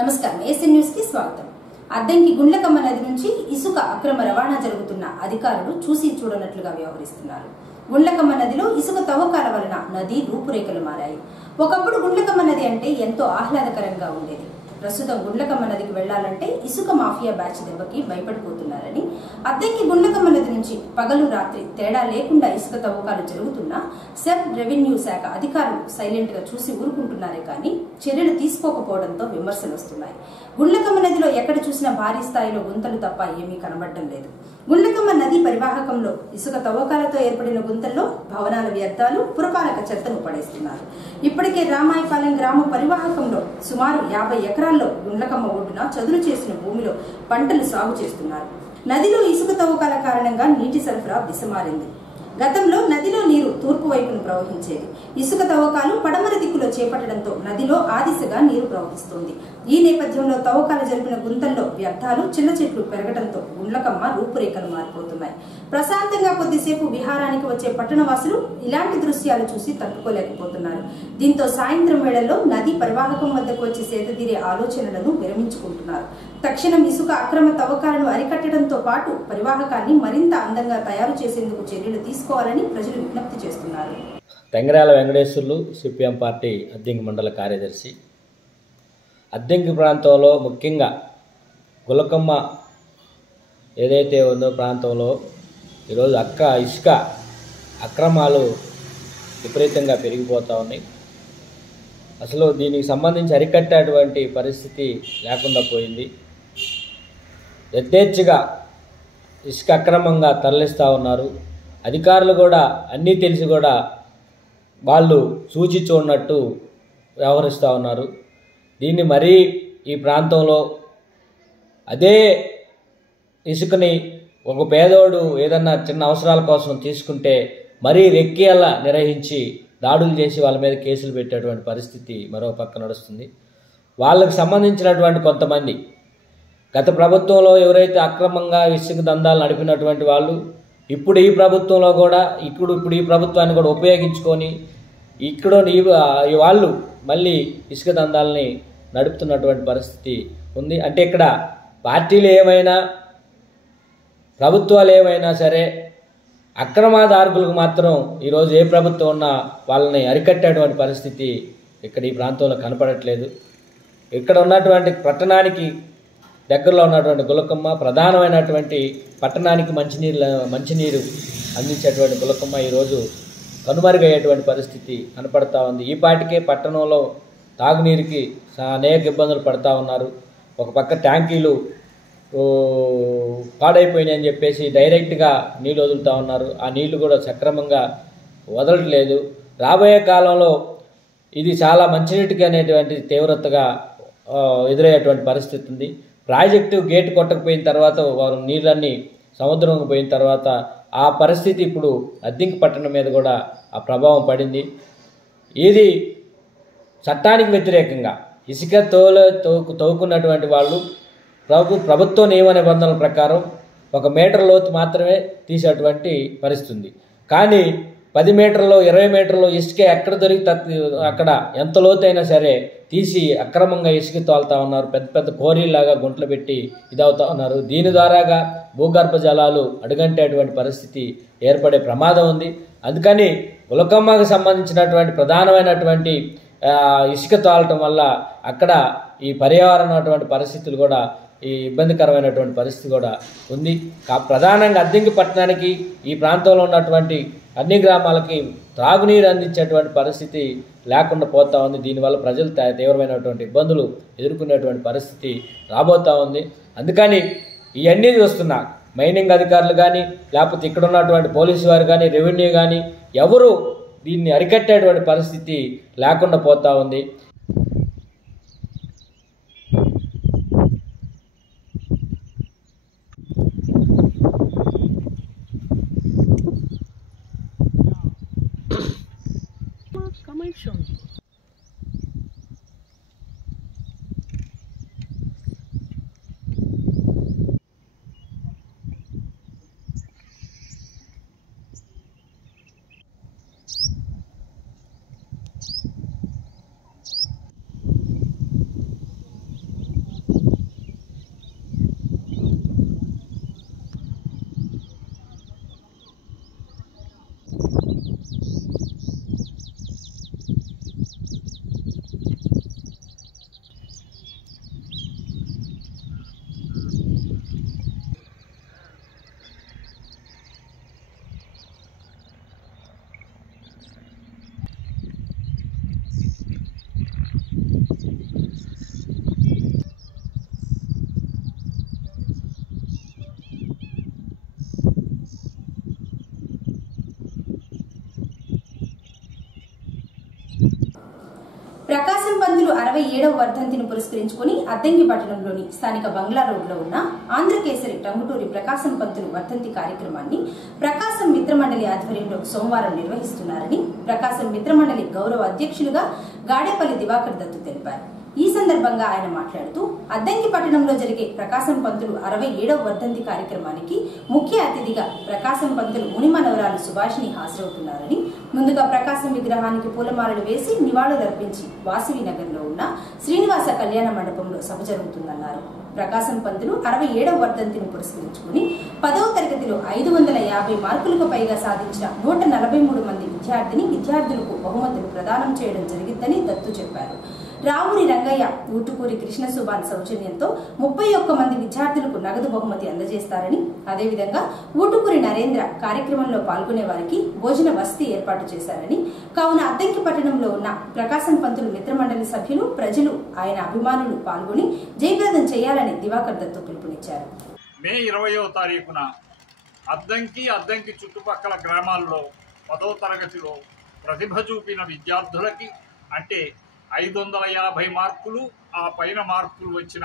నమస్కారం AC news కి స్వాగతం. అద్దంకి గుండ్లకమ్మ నది నుంచి ఇసుక అక్రమ రవాణా జరుగుతున్న అధికారులు చూసి చూడనట్లుగా వ్యవహరిస్తున్నారు. గుండ్లకమ్మ నదిలో ఇసుక తవ్వకాల వలన నది రూపురేఖలు మారాయి. ఒకప్పుడు గుండ్లకమ్మ నది అంటే ఎంతో ఆహ్లాదకరంగా ఉండేది. ప్రస్తుతం గుండ్లకమ్మ నదికి వెళ్లాలంటే ఇసుక మాఫియా బ్యాచ్ దెబ్బకి భయపడిపోతున్నారని, అద్దంకి గుండ్లకమ్మ నది నుంచి పగలు రాత్రి తేడా లేకుండా ఇసుక తవ్వకాలు జరుగుతున్నా సబ్ రెవెన్యూ శాఖ అధికారులు సైలెంట్ గా చూసి ఊరుకుంటున్నారే కానీ చర్యలు తీసుకోకపోవడంతో విమర్శలు వస్తున్నాయి. గుండ్లకమ్మ నదిలో ఎక్కడ చూసినా భారీ స్థాయిలో గుంతలు తప్ప ఏమీ కనబడటం లేదు. గుండ్లకమ్మ నది పరివాహకంలో ఇసుక తవ్వకాలతో ఏర్పడిన గుంతల్లో భవనాల వ్యర్థాలు, పురపాలక చెత్తను పడేస్తున్నారు. ఇప్పటికే రామాయపాలెం గ్రామ పరివాహకంలో సుమారు 50 ఎకరాల్లో గుండ్లకమ్మ ఒడ్డున చదును చేసిన భూమిలో పంటలు సాగు చేస్తున్నారు. నదిలో ఇసుక తవ్వకాల కారణంగా నీటి సరఫరా దిశమారింది. గతంలో నదిలో నీరు తూర్పు వైపును ప్రవహించేది. ఇసుక తవ్వకాలు పడమర దిక్కులో చేపట్టడంతో నదిలో ఆ దిశగా నీరు ప్రవహిస్తోంది. ఈ నేపథ్యంలో తవ్వకాలు జరిపిన గుంతల్లో వ్యర్థాలు, చిన్న చెట్లు పెరగడంతో గుండ్లకమ్మ రూపురేఖలు మారిపోతున్నాయి. ప్రశాంతంగా కొద్దిసేపు విహారానికి వచ్చే పట్టణవాసులు ఇలాంటి దృశ్యాలు చూసి తట్టుకోలేకపోతున్నారు. దీంతో సాయంత్రం వేళల్లో నది పరివాహకం వద్దకు వచ్చి సేదతీరే ఆలోచనలను విరమించుకుంటున్నారు. తక్షణం ఇసుక అక్రమ తవ్వకాలను అరికట్టడంతో పాటు పరివాహకాన్ని మరింత అందంగా తయారు చేసేందుకు చర్యలు తీసుకోవాలని ప్రజలు విజ్ఞప్తి చేస్తున్నారు. తెంగరాల వెంకటేశ్వర్లు, సిపిఎం పార్టీ అద్దంకి మండల కార్యదర్శి. అద్దంకి ప్రాంతంలో ముఖ్యంగా గులకమ్మ ఏదైతే ఉందో ప్రాంతంలో ఈరోజు ఇసుక అక్రమాలు విపరీతంగా పెరిగిపోతూ ఉన్నాయి. అసలు దీనికి సంబంధించి అరికట్టేటువంటి పరిస్థితి లేకుండా పోయింది. యథేచ్ఛగా ఇసుక అక్రమంగా తరలిస్తూ ఉన్నారు. అధికారులు కూడా అన్నీ తెలిసి కూడా వాళ్ళు సూచి చూడనట్టు వ్యవహరిస్తూ ఉన్నారు. దీన్ని మరీ ఈ ప్రాంతంలో అదే ఇసుకని ఒక పేదోడు ఏదన్నా చిన్న అవసరాల కోసం తీసుకుంటే మరీ రెక్కియల్లా నిర్వహించి దాడులు చేసి వాళ్ళ మీద కేసులు పెట్టేటువంటి పరిస్థితి మరో పక్క నడుస్తుంది. వాళ్ళకు సంబంధించినటువంటి కొంతమంది గత ప్రభుత్వంలో ఎవరైతే అక్రమంగా ఇసుక దందాలు నడిపినటువంటి వాళ్ళు ఇప్పుడు ఈ ప్రభుత్వంలో కూడా ఇప్పుడు ఈ ప్రభుత్వాన్ని కూడా ఉపయోగించుకొని ఇక్కడ వాళ్ళు మళ్ళీ ఇసుక దందాలని నడుపుతున్నటువంటి పరిస్థితి ఉంది. అంటే ఇక్కడ పార్టీలు ఏమైనా ప్రభుత్వాలు ఏమైనా సరే అక్రమదారులకు మాత్రం ఈరోజు ఏ ప్రభుత్వం ఉన్నా వాళ్ళని అరికట్టేటువంటి పరిస్థితి ఇక్కడ ఈ ప్రాంతంలో కనపడట్లేదు. ఇక్కడ ఉన్నటువంటి పట్టణానికి దగ్గరలో ఉన్నటువంటి గులకమ్మ ప్రధానమైనటువంటి పట్టణానికి మంచినీరు అందించేటువంటి గులకమ్మ ఈరోజు కనుమరుగయ్యేటువంటి పరిస్థితి కనపడతా ఉంది. ఈ పాటికే పట్టణంలో తాగునీరుకి అనేక ఇబ్బందులు పడతా ఉన్నారు. ఒక పక్క ట్యాంకీలు పాడైపోయినాయని చెప్పేసి డైరెక్ట్గా నీళ్ళు వదులుతూ ఉన్నారు. ఆ నీళ్లు కూడా సక్రమంగా వదలట్లేదు. రాబోయే కాలంలో ఇది చాలా మంచినీటికి అనేటువంటి తీవ్రతగా ఎదురయ్యేటువంటి పరిస్థితి ఉంది. ప్రాజెక్టు గేటు కొట్టకపోయిన తర్వాత వారు నీళ్ళన్నీ సముద్రంకి పోయిన తర్వాత ఆ పరిస్థితి ఇప్పుడు అద్దంకి పట్టణం మీద కూడా ఆ ప్రభావం పడింది. ఇది చట్టానికి వ్యతిరేకంగా ఇసుక తవ్వుకున్నటువంటి వాళ్ళు ప్రభుత్వ నియమ నిబంధనల ప్రకారం 1 మీటర్ లోతు మాత్రమే తీసేటువంటి పరిస్థితి ఉంది. కానీ 10 మీటర్లు 20 మీటర్లు ఇసుక ఎక్కడ దొరికితే అక్కడ ఎంత లోతైనా సరే తీసి అక్రమంగా ఇసుక తోలుతూ ఉన్నారు. పెద్ద పెద్ద కోరీలాగా గుంటలు పెట్టి ఇదవుతూ ఉన్నారు. దీని ద్వారాగా భూగర్భ జలాలు అడుగంటేటువంటి పరిస్థితి ఏర్పడే ప్రమాదం ఉంది. అందుకని గులకమ్మకు సంబంధించినటువంటి ప్రధానమైనటువంటి ఇసుక తోలటం వల్ల అక్కడ ఈ పర్యావరణమైనటువంటి పరిస్థితులు కూడా ఈ ఇబ్బందికరమైనటువంటి పరిస్థితి కూడా ఉంది. ప్రధానంగా అద్దంకి పట్టణానికి ఈ ప్రాంతంలో ఉన్నటువంటి అన్ని గ్రామాలకి త్రాగునీరు అందించేటువంటి పరిస్థితి లేకుండా పోతూ ఉంది. దీనివల్ల ప్రజలు తీవ్రమైనటువంటి ఇబ్బందులు ఎదుర్కొనేటువంటి పరిస్థితి రాబోతూ ఉంది. అందుకని ఇవన్నీ చూస్తున్నా మైనింగ్ అధికారులు కానీ లేకపోతే ఇక్కడ ఉన్నటువంటి పోలీసు వారు కానీ రెవెన్యూ కానీ ఎవరు దీన్ని అరికట్టేటువంటి పరిస్థితి లేకుండా పోతూ ఉంది. 67వ వర్ధంతిని పురస్కరించుకుని అద్దంకి పట్టణంలోని స్థానిక బంగ్లా రోడ్లో ఉన్న ఆంధ్రకేసరి టంగుటూరి ప్రకాశం పంతులు వర్ధంతి కార్యక్రమాన్ని ప్రకాశం మిత్రమండలి ఆధ్వర్యంలో సోమవారం నిర్వహిస్తున్నారని ప్రకాశం మిత్రమండలి గౌరవ అధ్యక్షులుగా గాడేపల్లి దివాకర్ దత్తు తెలిపారు. ఈ సందర్భంగా ఆయన మాట్లాడుతూ అద్దంకి పట్టణంలో జరిగే ప్రకాశం పంతులు 67వ వర్ధంతి కార్యక్రమానికి ముఖ్య అతిథిగా ప్రకాశం పంతులు మునిమనవరాలు సుభాషిణి హాజరవుతున్నారని, ముందుగా ప్రకాశం విగ్రహానికి పూలమాలలు వేసి నివాళులర్పించి వాసవి నగర్లో ఉన్న శ్రీనివాస కళ్యాణ మండపంలో సభ జరుగుతుందన్నారు. ప్రకాశం పంతులు 67వ వర్ధంతిని పురస్కరించుకుని 10వ తరగతిలో 550 మార్కులకు పైగా సాధించిన 143 మంది విద్యార్థులకు బహుమతులు ప్రదానం చేయడం జరిగిందని దత్తు చెప్పారు. రావురి రంగయ్య, ఊటుకూరి కృష్ణ సుభాన్ సౌజన్యంతో 31 మంది విద్యార్థులకు నగదు బహుమతి అందజేస్తారని, అదేవిధంగా ఊటుకూరి నరేంద్ర కార్యక్రమంలో పాల్గొనే వారికి భోజన వసతి ఏర్పాటు చేశారని, కావున అద్దంకి పట్టణంలో ఉన్న ప్రకాశం పంతులు మిత్రమండలి సభ్యులు, ప్రజలు, ఆయన అభిమానులు పాల్గొని జయప్రదం చేయాలని దివాకర్ దత్తు పిలుపునిచ్చారు. మే 20వ తారీఖున అద్దంకి చుట్టుపక్కల గ్రామాల్లో 10వ తరగతిలో ప్రతిభ చూపిన విద్యార్థులకి, అంటే 550 మార్కులు ఆ పైన మార్కులు వచ్చిన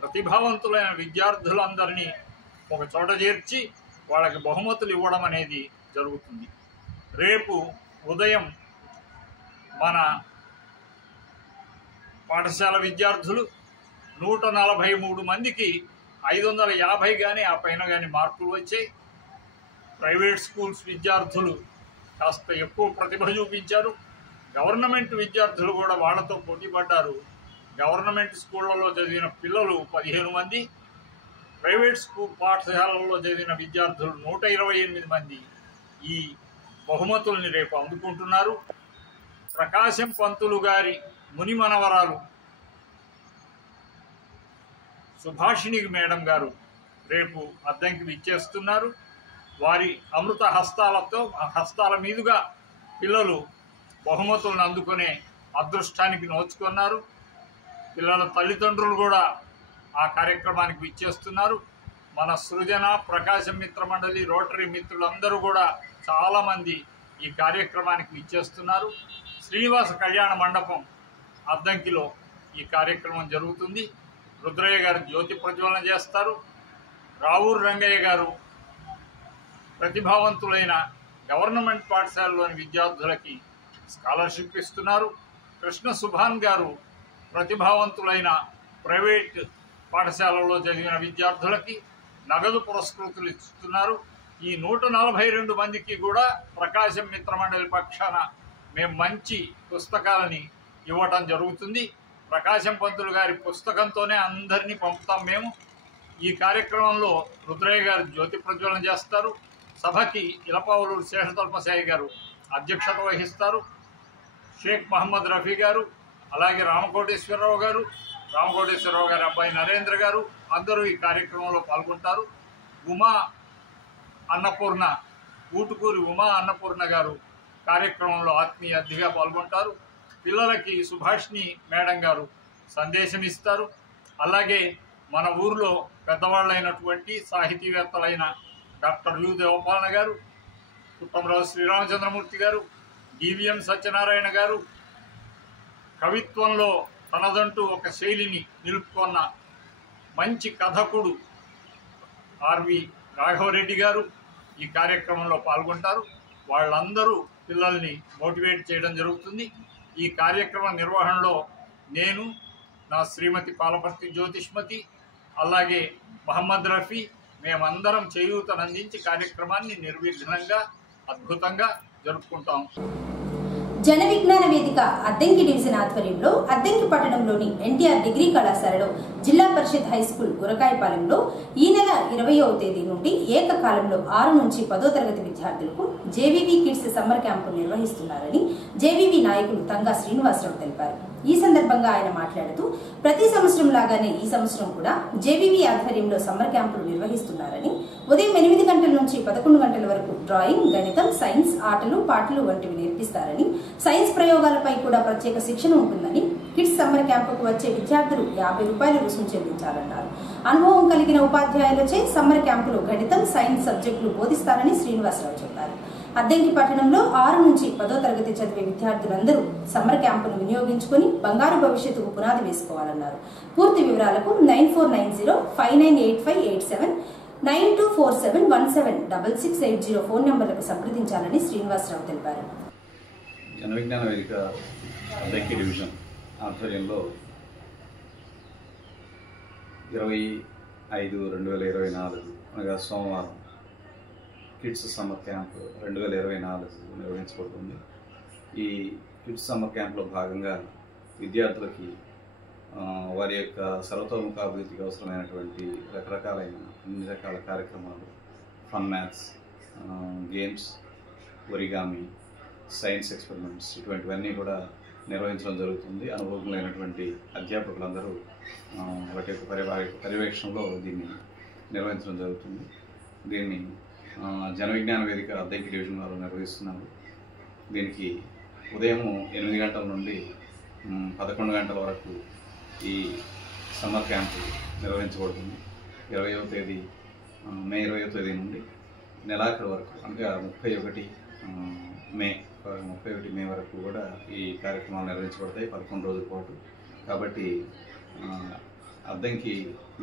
ప్రతిభావంతులైన విద్యార్థులందరినీ ఒక చోట చేర్చి వాళ్ళకి బహుమతులు ఇవ్వడం అనేది జరుగుతుంది. రేపు ఉదయం మన పాఠశాల విద్యార్థులు 143 మందికి 550 కానీ ఆ పైన కానీ మార్కులు వచ్చాయి. ప్రైవేట్ స్కూల్స్ విద్యార్థులు కాస్త ఎక్కువ ప్రతిభ చూపించారు. గవర్నమెంట్ విద్యార్థులు కూడా వాళ్లతో పోటీ పడ్డారు. గవర్నమెంట్ స్కూళ్లలో చదివిన పిల్లలు 15 మంది, ప్రైవేట్ స్కూల్ పాఠశాలల్లో చదివిన విద్యార్థులు 128 మంది ఈ బహుమతుల్ని రేపు అందుకుంటున్నారు. ప్రకాశం పంతులు గారి ముని మనవరాలు సుభాషిణి మేడం గారు రేపు అద్దంకి విచ్చేస్తున్నారు. వారి అమృత హస్తాల మీదుగా పిల్లలు బహుమతులను అందుకునే అదృష్టానికి నోచుకున్నారు. పిల్లల తల్లిదండ్రులు కూడా ఆ కార్యక్రమానికి విచ్చేస్తున్నారు. మన సృజన, ప్రకాశం మిత్రమండలి, రోటరీ మిత్రులందరూ కూడా చాలామంది ఈ కార్యక్రమానికి విచ్చేస్తున్నారు. శ్రీనివాస కళ్యాణ మండపం అద్దంకిలో ఈ కార్యక్రమం జరుగుతుంది. రుద్రయ్య గారు జ్యోతి ప్రజ్వలన చేస్తారు. రావూరు రంగయ్య గారు ప్రతిభావంతులైన గవర్నమెంట్ పాఠశాలలోని విద్యార్థులకి స్కాలర్షిప్ ఇస్తున్నారు. కృష్ణ సుభాన్ గారు ప్రతిభావంతులైన ప్రైవేట్ పాఠశాలలో చదివిన విద్యార్థులకి నగదు పురస్కృతులు ఇస్తున్నారు. ఈ 142 మందికి కూడా ప్రకాశం మిత్రమండలి పక్షాన మేము మంచి పుస్తకాలని ఇవ్వటం జరుగుతుంది. ప్రకాశం పంతులు గారి పుస్తకంతోనే అందరినీ పంపుతాం మేము. ఈ కార్యక్రమంలో రుద్రయ్య గారు జ్యోతి ప్రజ్వలన చేస్తారు. సభకి ఇలపావులూరు శేషతల్పసాయి గారు అధ్యక్షత వహిస్తారు. షేక్ మహమ్మద్ రఫీ గారు, అలాగే రామకోటేశ్వరరావు గారు గారి అబ్బాయి నరేంద్ర గారు అందరూ ఈ కార్యక్రమంలో పాల్గొంటారు. ఊటుకూరి ఉమా అన్నపూర్ణ గారు కార్యక్రమంలో ఆత్మీయ అతిథిగా పాల్గొంటారు. పిల్లలకి సుభాషిణి మేడం గారు సందేశం ఇస్తారు. అలాగే మన ఊర్లో పెద్దవాళ్ళైనటువంటి సాహితీవేత్తలైన డాక్టర్ యు దేవపాలన గారు, కుప్పంరావు శ్రీరామచంద్రమూర్తి గారు, డివిఎం సత్యనారాయణ గారు, కవిత్వంలో తనదంటూ ఒక శైలిని నిలుపుకున్న మంచి కథకుడు ఆర్వి రాఘవరెడ్డి గారు ఈ కార్యక్రమంలో పాల్గొంటారు. వాళ్ళందరూ పిల్లల్ని మోటివేట్ చేయడం జరుగుతుంది. ఈ కార్యక్రమ నిర్వహణలో నేను, నా శ్రీమతి పాలపర్తి జ్యోతిష్మతి, అలాగే మహమ్మద్ రఫీ మేమందరం చేయూతనందించి కార్యక్రమాన్ని నిర్విఘ్నంగా అద్భుతంగా జరుపుకుంటాం. జన విజ్ఞాన వేదిక అద్దంకి డివిజన్ ఆధ్వర్యంలో అద్దంకి పట్టణంలోని ఎన్టీఆర్ డిగ్రీ కళాశాలలో జిల్లా పరిషత్ హైస్కూల్ గురకాయపాలెంలో ఈ నెల 20వ తేదీ నుండి ఏకకాలంలో 6 నుంచి 10వ తరగతి విద్యార్థులకు జేవీవీ కిడ్స్ సమ్మర్ క్యాంపు నిర్వహిస్తున్నారని జేవీవీ నాయకులు తంగా శ్రీనివాసరావు తెలిపారు. ఈ సందర్భంగా ఆయన మాట్లాడుతూ ప్రతి సంవత్సరం లాగానే ఈ సంవత్సరం కూడా జేవీవీ ఆధ్వర్యంలో సమ్మర్ క్యాంపులు నిర్వహిస్తున్నారని, ఉదయం 8 గంటల నుంచి 11 గంటల వరకు డ్రాయింగ్, గణితం, సైన్స్, ఆటలు, పాటలు వంటివి నేర్పిస్తారని, సైన్స్ ప్రయోగాలపై కూడా ప్రత్యేక శిక్షణ ఉంటుందని, కిడ్స్ సమ్మర్ క్యాంపుకు వచ్చే విద్యార్థులు 50 రూపాయలు రుసుము చెల్లించాలన్నారు. అనుభవం కలిగిన ఉపాధ్యాయులచే సమ్మర్ క్యాంపులో గణితం, సైన్స్ సబ్జెక్టులు బోధిస్తారని శ్రీనివాసరావు చెప్పారు. అద్దంకి పట్టణంలో 6 నుంచి 10వ తరగతి చదివే విద్యార్థులందరూ సమ్మర్ క్యాంపును వినియోగించుకుని బంగారు భవిష్యత్తుకు పునాది వేసుకోవాలన్నారు. పూర్తి వివరాలకు 9490598587 9247176680 ఫోన్ నంబర్లకు సంప్రదించాలని శ్రీనివాసరావు తెలిపారు. జన విజ్ఞాన వేదిక అద్దంకి డివిజన్ ఆధ్వర్యంలో 25/5/2024 అనగా సోమవారం కిడ్స్ సమ్మర్ క్యాంప్ 2024 నిర్వహించబడుతుంది. ఈ కిడ్స్ సమ్మర్ క్యాంప్లో భాగంగా విద్యార్థులకి వారి యొక్క సర్వతోముఖాభివృద్ధికి అవసరమైనటువంటి అన్ని రకాల కార్యక్రమాలు, fun maths, games, origami, science experiments ఇటువంటివన్నీ కూడా నిర్వహించడం జరుగుతుంది. అనుభవజ్ఞులైనటువంటి అధ్యాపకులందరూ వాటి యొక్క పర్యవేక్షణలో దీన్ని నిర్వహించడం జరుగుతుంది. దీన్ని జన విజ్ఞాన వేదిక అద్దంకి డివిజన్ వారు నిర్వహిస్తున్నారు. దీనికి ఉదయం 8 గంటల నుండి 11 గంటల వరకు ఈ సమ్మర్ క్యాంపు నిర్వహించబడుతుంది. 20వ తేదీ మే 20వ తేదీ నుండి నెలాఖరు వరకు అనగా 31 మే వరకు కూడా ఈ కార్యక్రమాలు నిర్వహించబడతాయి 11 రోజుల పాటు. కాబట్టి అద్దంకి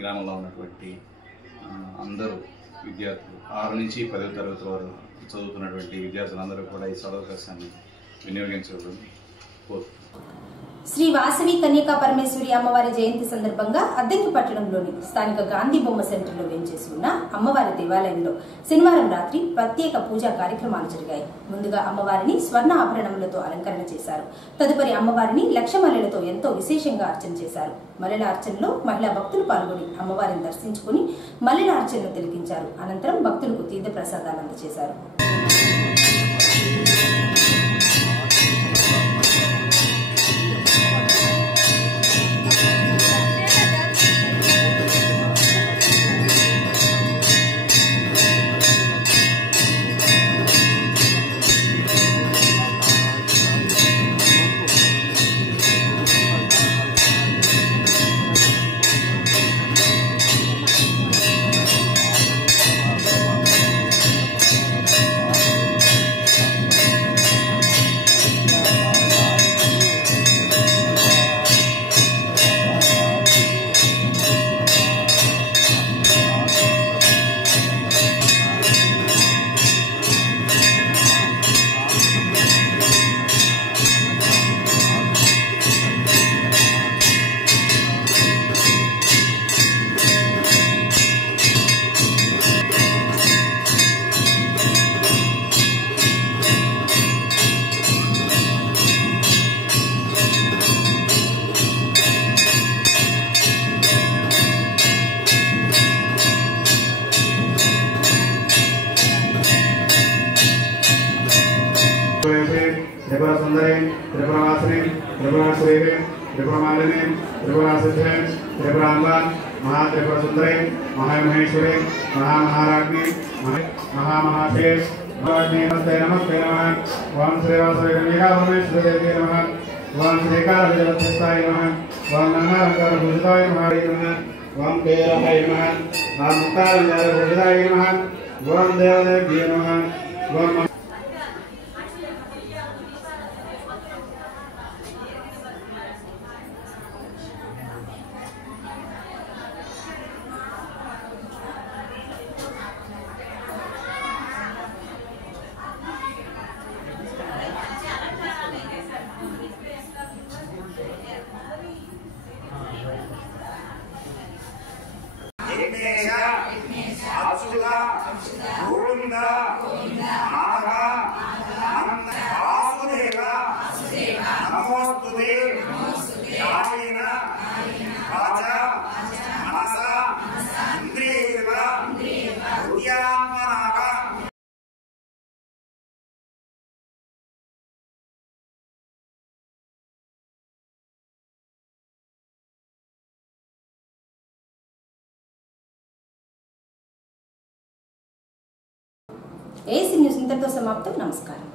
గ్రామంలో ఉన్నటువంటి అందరూ విద్యార్థులు 6 నుంచి 10వ తరగతి వరకు చదువుతున్నటువంటి విద్యార్థులందరూ కూడా ఈ సదవకాశాన్ని వినియోగించడం కోరుతున్నాను. శ్రీ వాసవి కన్యకా పరమేశ్వరి అమ్మవారి జయంతి సందర్భంగా అద్దంకి పట్టణంలోని స్థానిక గాంధీ బొమ్మ సెంటర్లో వేంచేసి ఉన్న అమ్మవారి దేవాలయంలో శనివారం రాత్రి ప్రత్యేక పూజా కార్యక్రమాలు జరిగాయి. ముందుగా అమ్మవారిని స్వర్ణ ఆభరణములతో అలంకరణ చేశారు. తదుపరి అమ్మవారిని లక్షమల్లెలతో ఎంతో విశేషంగా అర్చన చేశారు. మల్లెల అర్చనలో మహిళా భక్తులు పాల్గొని అమ్మవారిని దర్శించుకుని మల్లెల అర్చనను తిలకించారు. అనంతరం భక్తులకు తీర్థ ప్రసాదాలు అందజేశారు. त्रिपुरसुंदरीं त्रिपुरवासिनीं त्रिपुराश्रीं त्रिपुरमालिनीं त्रिपुरासिद्धिं त्रिपुराम्बां महात्रिपुरसुंदरीं महामहेश्वरीं महामहाराज्ञीं महामहाशेष नमस्ते नमस्ते नमः। ओं श्रीवासवी कन्यकापरमेश्वरी नमः। ओं श्रीकालविजयवत्सताय नमः। ओं नमः ओं केरहाय नमः। ओं मुक्तालंकारभूषिताय नमः। ओं देवदेव्यै नमः। ओं ఏసీ న్యూస్ ఇంతటితో సమాప్తం. నమస్కారం.